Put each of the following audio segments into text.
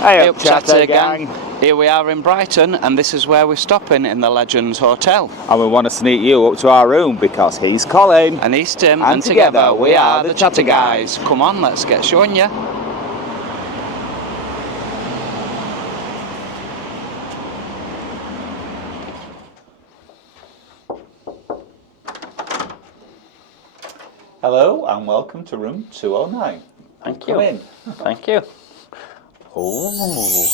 Hey up, Chatter gang. Here we are in Brighton, and this is where we're stopping, in the Legends Hotel. And we want to sneak you up to our room because he's Colin. And he's Tim, and together we are the Chatter guys. Come on, let's get showing you. Hello and welcome to room 209. Thank you. Come in. Thank you. Oh,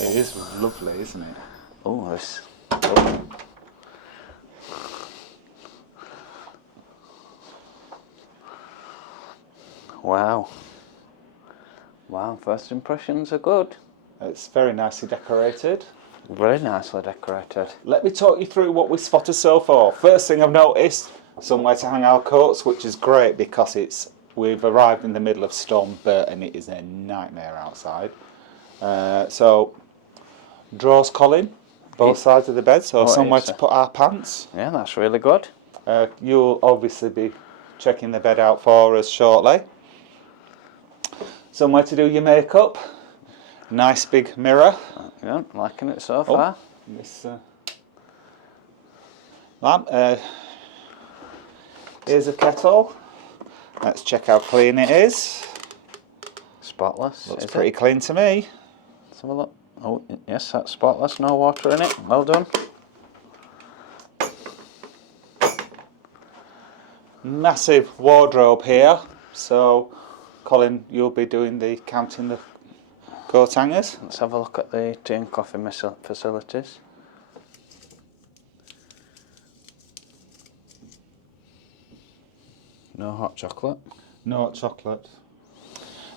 it is lovely, isn't it? Oh, this. Wow. Wow, first impressions are good. It's very nicely decorated. Very nicely decorated. Let me talk you through what we spotted so far. First thing I've noticed, somewhere to hang our coats, which is great because we've arrived in the middle of Storm Brighton and it is a nightmare outside. So, drawers, Colin, both sides of the bed, so somewhere to put our pants. Yeah, that's really good. You'll obviously be checking the bed out for us shortly. Somewhere to do your makeup. Nice big mirror. Yeah, liking it so far. This lamp. Here's a kettle. Let's check how clean it is. Spotless. Looks pretty clean to me. Let's have a look. Oh, yes, that's spotless. No water in it. Well done. Massive wardrobe here. So, Colin, you'll be doing the counting the coat hangers. Let's have a look at the tea and coffee facilities. No hot chocolate. No hot chocolate.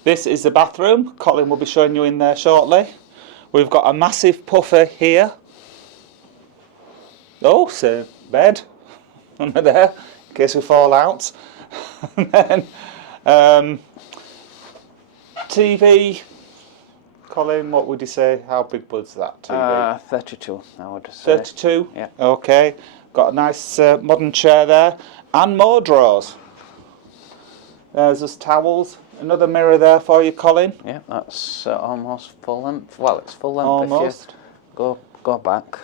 This is the bathroom. Colin will be showing you in there shortly. We've got a massive puffer here. Oh, so bed under there in case we fall out. And then TV. Colin, what would you say? How big was that TV? 32, I would say. 32? Yeah. Okay. Got a nice modern chair there. And more drawers. There's us towels. Another mirror there for you, Colin. Yeah, that's almost full length. Well, it's full length Almost. if you go back.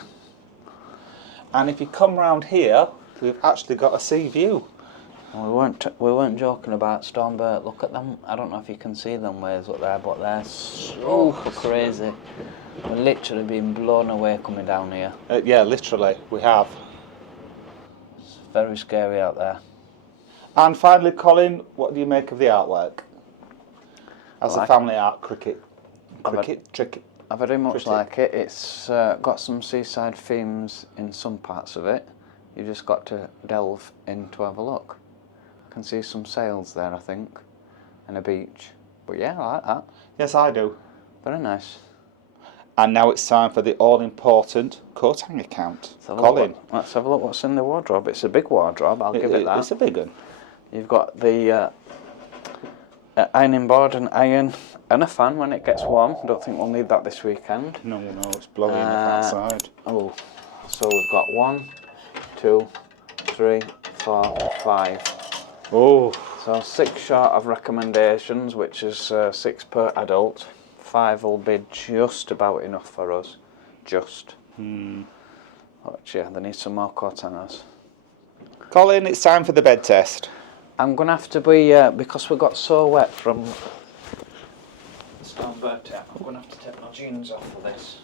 And if you come round here, we've actually got a sea view. We weren't joking about Stormbird. Look at them. I don't know if you can see them waves up there, but they're so crazy. We're literally being blown away coming down here. Yeah, literally, we have. It's very scary out there. And finally, Colin, what do you make of the artwork? As a family art cricket. I very much like it. It's got some seaside themes in some parts of it. You've just got to delve in to have a look. I can see some sails there, I think, and a beach. But yeah, I like that. Yes, I do. Very nice. And now it's time for the all-important coat hanger count. Colin. Let's have a look what's in the wardrobe. It's a big wardrobe, I'll give it that. It's a big one. You've got the ironing board and iron and a fan when it gets warm. I don't think we'll need that this weekend. No, it's blowing outside. Oh, so we've got 1, 2, 3, 4, 5. Oh. So 6 short of recommendations, which is 6 per adult. 5 will be just about enough for us. Just. But yeah, they need some more coat hangers. Colin, it's time for the bed test. I'm going to have to be, because we got so wet from Stormbird, I'm going to have to take my jeans off for this.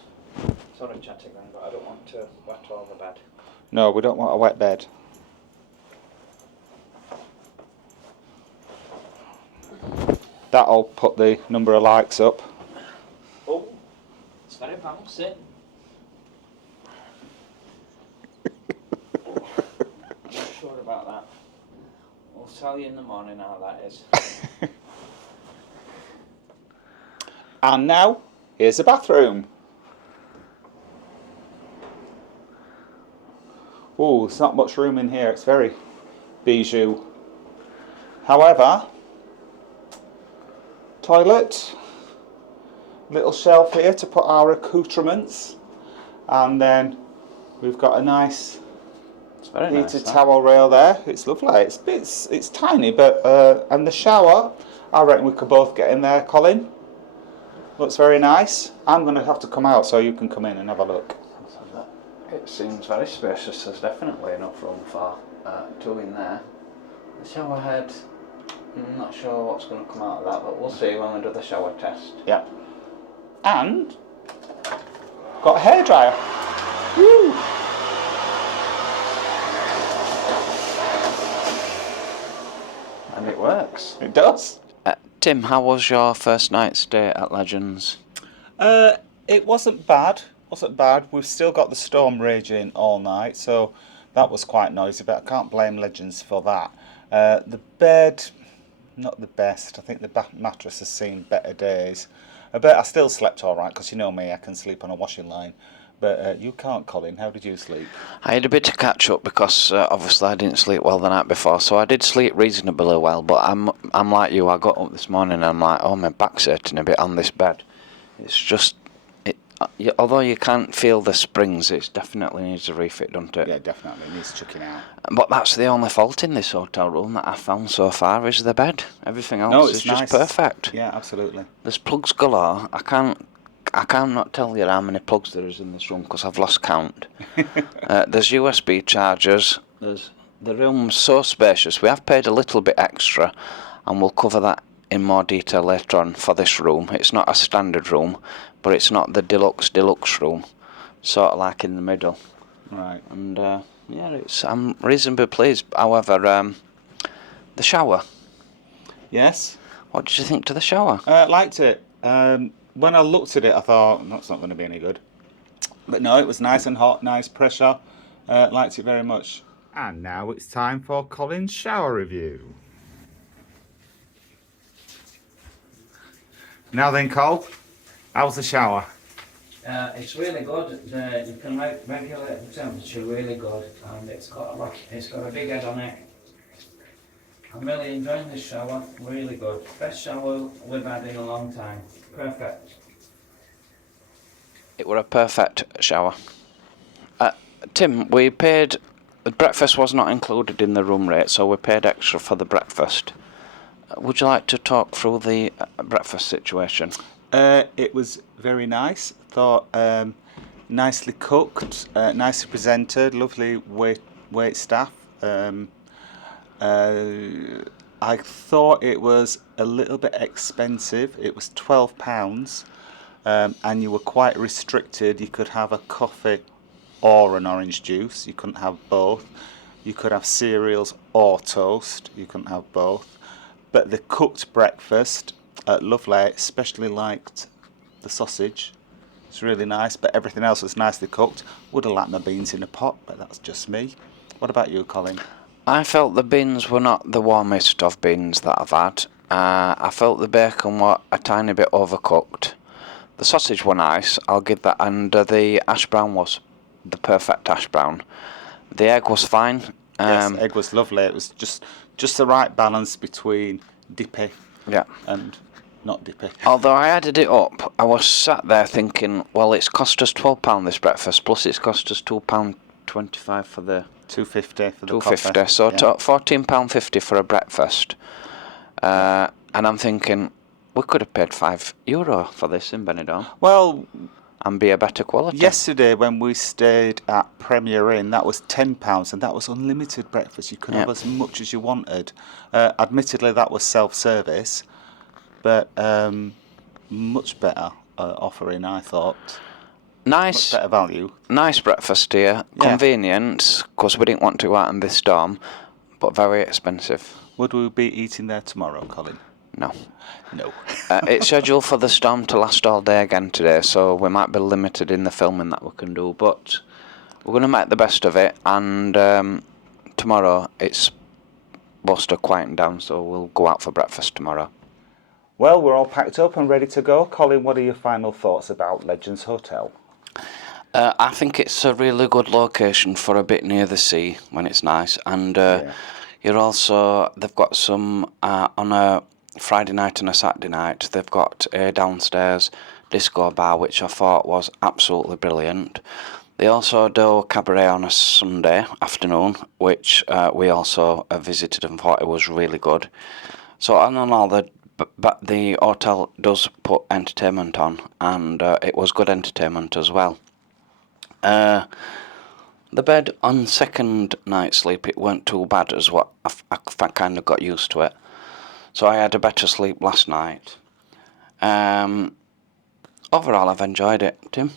Sorry, Chatty Gang, but I don't want to wet all the bed. No, we don't want a wet bed. That'll put the number of likes up. Oh, it's very bouncy. I'm not sure about that. I'll tell you in the morning how that is. And now, here's the bathroom. Oh, there's not much room in here. It's very bijou. However, toilet, little shelf here to put our accoutrements, and then we've got a nice heated towel rail there. It's lovely. It's tiny, but and the shower, I reckon we could both get in there, Colin. Looks very nice. I'm going to have to come out so you can come in and have a look. It seems very spacious. There's definitely enough room for two in there. The shower head, I'm not sure what's going to come out of that, but we'll see when we do the shower test. Yeah. And got a hairdryer. Woo! And it works. It does. Tim, how was your first night stay at Legends? It wasn't bad. We've still got the storm raging all night, so that was quite noisy, but I can't blame Legends for that. The bed, not the best. I think the mattress has seen better days. But I still slept all right, because you know me, I can sleep on a washing line. But you can't, Colin. How did you sleep? I had a bit to catch up because obviously I didn't sleep well the night before, so I did sleep reasonably well. But I'm like you. I got up this morning and I'm like, oh, my back's hurting a bit on this bed. It's just, although you can't feel the springs, it definitely needs a refit, doesn't it? Yeah, definitely. It needs chucking out. But that's the only fault in this hotel room that I've found so far is the bed. Everything else is just perfect. Yeah, absolutely. There's plugs galore. I can't not tell you how many plugs there is in this room because I've lost count. There's USB chargers. The room's so spacious. We have paid a little bit extra, and we'll cover that in more detail later on for this room. It's not a standard room, but it's not the deluxe room. Sort of like in the middle. Right. And I'm reasonably pleased. However, the shower. Yes. What did you think to the shower? Liked it. When I looked at it, I thought, that's not going to be any good. But no, it was nice and hot, nice pressure. Liked it very much. And now it's time for Colin's shower review. Now then, Col, how's the shower? It's really good. You can regulate the temperature really good, and it's got a big head on it. I'm really enjoying this shower. Really good. Best shower we've had in a long time. Perfect. It were a perfect shower. Tim, we paid. The breakfast was not included in the room rate, so we paid extra for the breakfast. Would you like to talk through the breakfast situation? It was very nice. Thought nicely cooked, nicely presented, lovely wait staff. I thought it was a little bit expensive. It was £12, and you were quite restricted. You could have a coffee or an orange juice. You couldn't have both. You could have cereals or toast. You couldn't have both. But the cooked breakfast, lovely. Especially liked the sausage. It's really nice, but everything else was nicely cooked. Would have liked my beans in a pot, but that's just me. What about you, Colin? I felt the beans were not the warmest of beans that I've had. I felt the bacon were a tiny bit overcooked. The sausage were nice, I'll give that, and the hash brown was the perfect hash brown. The egg was fine. Yes, egg was lovely. It was just the right balance between dippy and not dippy. Although I added it up, I was sat there thinking, well, it's cost us £12 this breakfast, plus it's cost us £2.25 for the... £2.50 for the £2.50, so £14.50 for a breakfast. And I'm thinking, we could have paid €5 for this in Benidorm. Well, and be a better quality. Yesterday when we stayed at Premier Inn, that was £10, and that was unlimited breakfast. You could have as much as you wanted. Admittedly, that was self-service, but much better offering, I thought. Nice, much better value. Nice breakfast here. Yeah. Convenient, because we didn't want to go out in this storm, but very expensive. Would we be eating there tomorrow, Colin? No. No. It's scheduled for the storm to last all day again today, so we might be limited in the filming that we can do, but we're going to make the best of it, and tomorrow it's supposed to quieten down, so we'll go out for breakfast tomorrow. Well, we're all packed up and ready to go. Colin, what are your final thoughts about Legends Hotel? I think it's a really good location for a bit near the sea when it's nice, and you're also, they've got some on a Friday night and a Saturday night, they've got a downstairs disco bar, which I thought was absolutely brilliant. They also do cabaret on a Sunday afternoon, which we also visited and thought it was really good. So on all, the but the hotel does put entertainment on, and it was good entertainment as well. The bed on second night's sleep, it weren't too bad as what I kind of got used to it. So I had a better sleep last night. Overall, I've enjoyed it. Tim?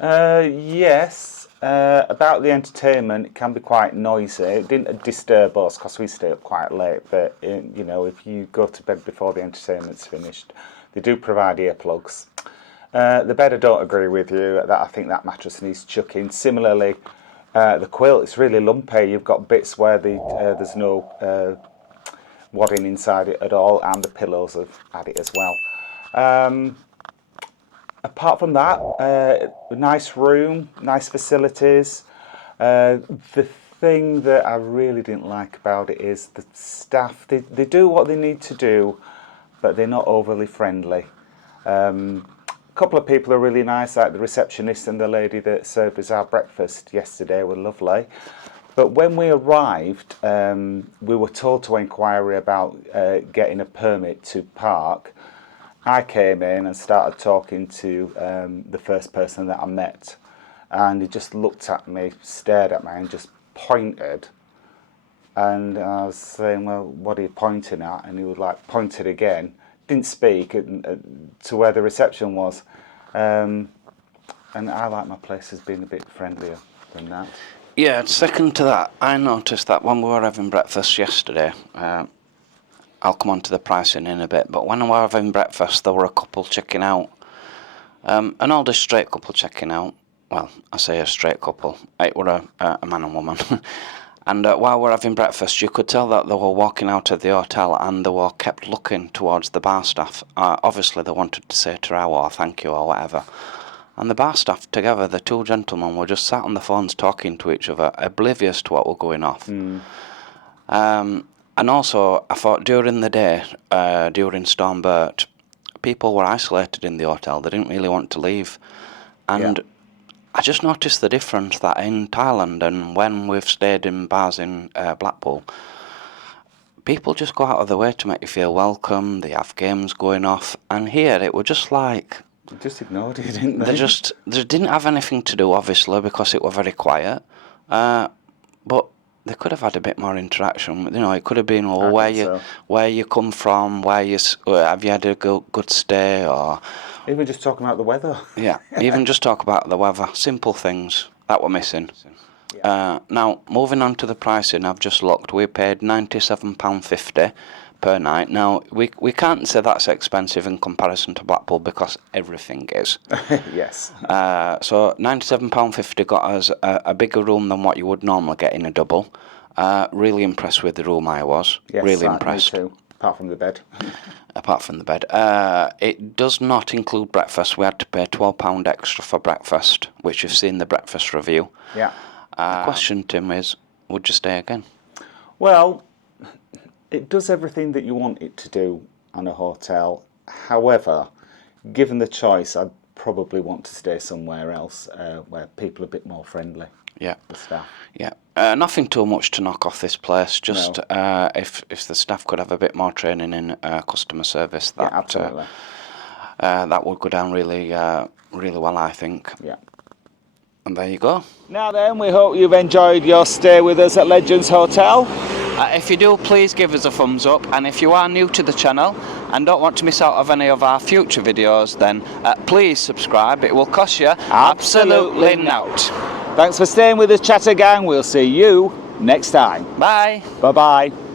Yes. About the entertainment, it can be quite noisy. It didn't disturb us because we stay up quite late. But you know, if you go to bed before the entertainment's finished, they do provide earplugs. The bed, I don't agree with you. That I think that mattress needs chucking. Similarly, the quilt, it's really lumpy. You've got bits where there's no wadding inside it at all, and the pillows have had it as well. Apart from that, nice room, nice facilities. The thing that I really didn't like about it is the staff. They do what they need to do, but they're not overly friendly. A couple of people are really nice, like the receptionist and the lady that served us our breakfast yesterday were lovely. But when we arrived, we were told to inquire about getting a permit to park. I came in and started talking to the first person that I met, and he just looked at me, stared at me, and just pointed. And I was saying, well, what are you pointing at? And he was like, pointed again, didn't speak to where the reception was. And I like my place as being a bit friendlier than that. Yeah, second to that, I noticed that when we were having breakfast yesterday, I'll come on to the pricing in a bit, but when we were having breakfast, there were a couple checking out. An older straight couple checking out. Well, I say a straight couple. It were a man and woman. And while we were having breakfast, you could tell that they were walking out of the hotel and they were kept looking towards the bar staff. Obviously, they wanted to say ciao or thank you or whatever. And the bar staff together, the two gentlemen, were just sat on the phones talking to each other, oblivious to what were going off. And also, I thought during the day, during Storm Bert, people were isolated in the hotel. They didn't really want to leave. And I just noticed the difference that in Thailand and when we've stayed in bars in Blackpool, people just go out of their way to make you feel welcome. They have games going off. And here, it was just like... They just ignored it, didn't they? They didn't have anything to do, obviously, because it was very quiet. But... they could have had a bit more interaction. You know, it could have been, oh, where you come from, have you had a good stay, or even just talking about the weather. Yeah, even just talk about the weather. Simple things that were missing. Yeah. Now, moving on to the pricing, I've just looked. We paid £97.50 per night. Now, we can't say that's expensive in comparison to Blackpool because everything is. Yes. So £97.50 got us a bigger room than what you would normally get in a double. Really impressed with the room I was. Yes, really impressed. Me too, apart from the bed. Apart from the bed. It does not include breakfast. We had to pay £12 extra for breakfast, which you've seen the breakfast review. Yeah. The question, Tim, is, would you stay again? Well, it does everything that you want it to do on a hotel. However, given the choice, I'd probably want to stay somewhere else where people are a bit more friendly. Yeah. The staff. Yeah. Nothing too much to knock off this place. Just no. If the staff could have a bit more training in customer service, that absolutely. That would go down really well, I think. Yeah. And there you go. Now then, we hope you've enjoyed your stay with us at Legends Hotel. If you do, please give us a thumbs up, and if you are new to the channel and don't want to miss out of any of our future videos, then please subscribe. It will cost you absolutely nought. Thanks for staying with us, Chatter Gang. We'll see you next time. Bye. Bye-bye.